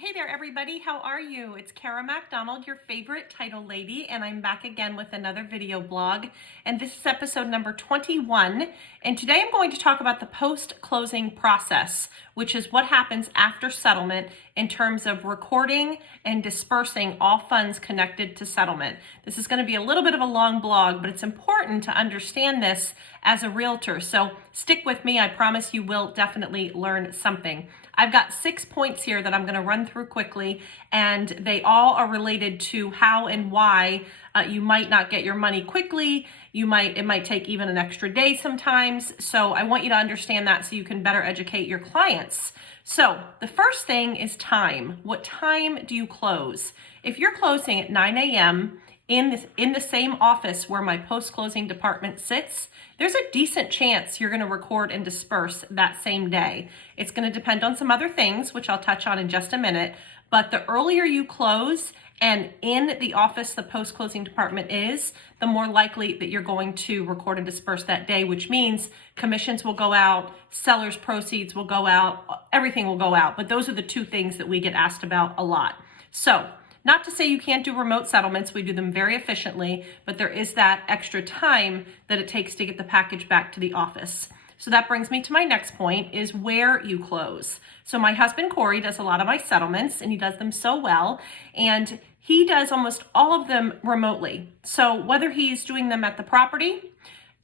Hey there, everybody. How are you? It's Kara MacDonald, your favorite title lady, and I'm back again with another video blog. And this is episode number 21. And today I'm going to talk about the post-closing process, which is what happens after settlement in terms of recording and dispersing all funds connected to settlement. This is going to be a little bit of a long blog, but it's important to understand this as a realtor. So stick with me. I promise you will definitely learn something. I've got 6 points here that I'm going to run through quickly, and they all are related to how and why you might not get your money quickly. It might take even an extra day sometimes. So I want you to understand that so you can better educate your clients. So the first thing is time. What time do you close? If you're closing at 9 a.m., in the same office where my post-closing department sits, there's a decent chance you're going to record and disperse that same day. It's going to depend on some other things, which I'll touch on in just a minute, but the earlier you close and in the office the post-closing department is, the more likely that you're going to record and disperse that day, which means commissions will go out, sellers' proceeds will go out, everything will go out. But those are the two things that we get asked about a lot. So, not to say you can't do remote settlements, we do them very efficiently, but there is that extra time that it takes to get the package back to the office. So that brings me to my next point, is where you close. So my husband, Corey, does a lot of my settlements, and he does them so well, and he does almost all of them remotely. So whether he's doing them at the property,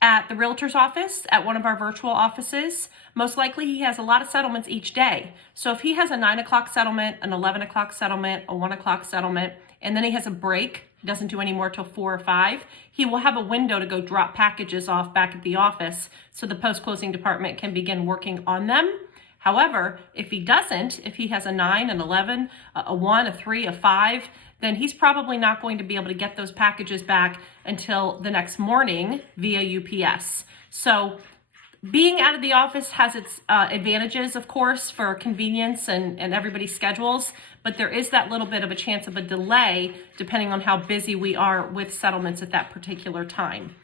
at the realtor's office, at one of our virtual offices, most likely he has a lot of settlements each day. So if he has a 9 o'clock settlement, an 11 o'clock settlement, a 1 o'clock settlement, and then he has a break, he doesn't do any more till 4 or 5, he will have a window to go drop packages off back at the office so the post-closing department can begin working on them. However, if he doesn't, if he has a 9, an 11, a 1, a 3, a 5, then he's probably not going to be able to get those packages back until the next morning via UPS. So being out of the office has its advantages, of course, for convenience and everybody's schedules, but there is that little bit of a chance of a delay depending on how busy we are with settlements at that particular time.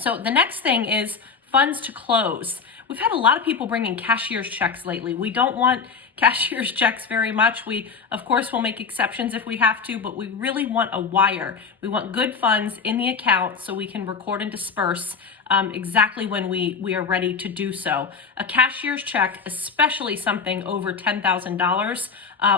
So the next thing is funds to close. We've had a lot of people bringing cashier's checks lately. We don't want cashier's checks very much. We, of course, will make exceptions if we have to, but we really want a wire. We want good funds in the account so we can record and disperse exactly when we are ready to do so. A cashier's check, especially something over $10,000,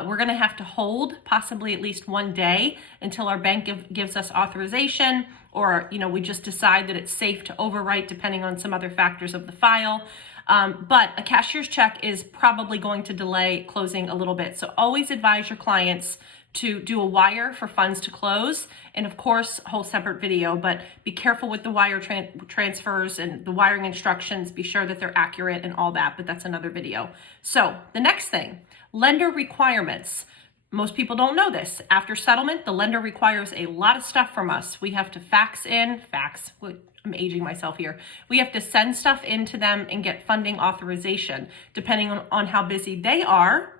we're going to have to hold possibly at least one day until our bank gives us authorization, or we just decide that it's safe to overwrite depending on some other factors of the file. But a cashier's check is probably going to delay closing a little bit. So always advise your clients to do a wire for funds to close. And of course, a whole separate video, but be careful with the wire transfers and the wiring instructions. Be sure that they're accurate and all that, but that's another video. So the next thing, lender requirements. Most people don't know this. After settlement, the lender requires a lot of stuff from us. We have to I'm aging myself here. We have to send stuff in to them and get funding authorization. Depending on how busy they are,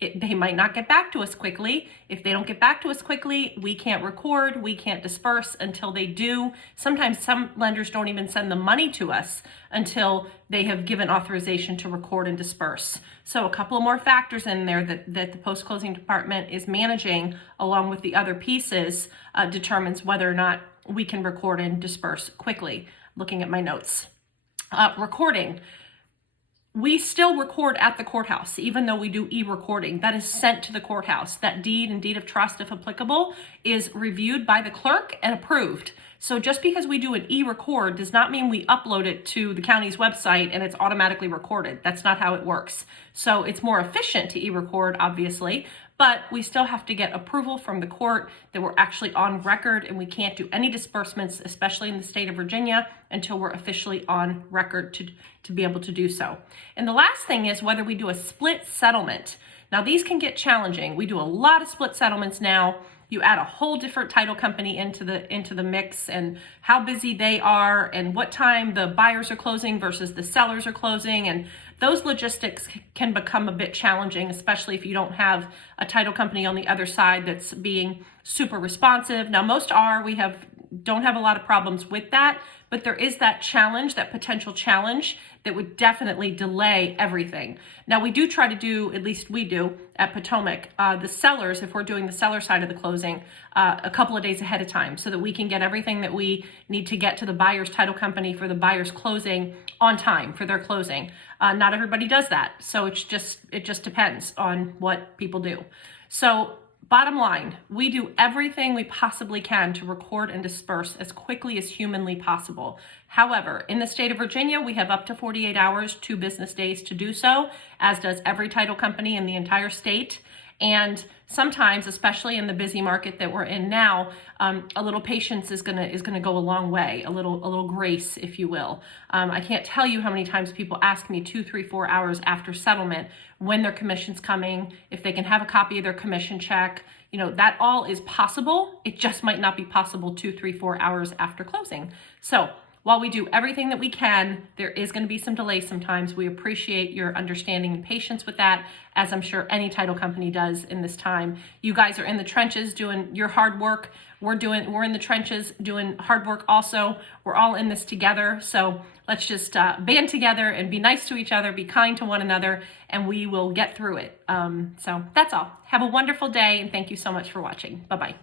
they might not get back to us quickly. If they don't get back to us quickly, we can't record, we can't disperse until they do. Sometimes some lenders don't even send the money to us until they have given authorization to record and disperse. So a couple of more factors in there that the post-closing department is managing along with the other pieces determines whether or not we can record and disperse quickly. Looking at my notes. Recording. We still record at the courthouse, even though we do e-recording. That is sent to the courthouse. That deed and deed of trust, if applicable, is reviewed by the clerk and approved. So just because we do an e-record does not mean we upload it to the county's website and it's automatically recorded. That's not how it works. So it's more efficient to e-record, obviously, but we still have to get approval from the court that we're actually on record, and we can't do any disbursements, especially in the state of Virginia, until we're officially on record to be able to do so. And the last thing is whether we do a split settlement. Now these can get challenging. We do a lot of split settlements now. You add a whole different title company into the mix, and how busy they are and what time the buyers are closing versus the sellers are closing, and those logistics can become a bit challenging, especially if you don't have a title company on the other side that's being super responsive. Now most are. We have don't have a lot of problems with that, but there is that challenge, that potential challenge that would definitely delay everything. Now we do try to do, at least we do at Potomac, the sellers, if we're doing the seller side of the closing, a couple of days ahead of time so that we can get everything that we need to get to the buyer's title company for the buyer's closing on time for their closing. Not everybody does that. So it just depends on what people do. So bottom line, we do everything we possibly can to record and disperse as quickly as humanly possible. However, in the state of Virginia, we have up to 48 hours, 2 business days to do so, as does every title company in the entire state. And sometimes, especially in the busy market that we're in now, a little patience is gonna go a long way. A little grace, if you will. I can't tell you how many times people ask me 2, 3, 4 hours after settlement when their commission's coming, if they can have a copy of their commission check. You know, that all is possible. It just might not be possible 2, 3, 4 hours after closing. So while we do everything that we can, there is going to be some delays sometimes. We appreciate your understanding and patience with that, as I'm sure any title company does in this time. You guys are in the trenches doing your hard work. We're in the trenches doing hard work also. We're all in this together. So let's just band together and be nice to each other, be kind to one another, and we will get through it. So that's all. Have a wonderful day, and thank you so much for watching. Bye-bye.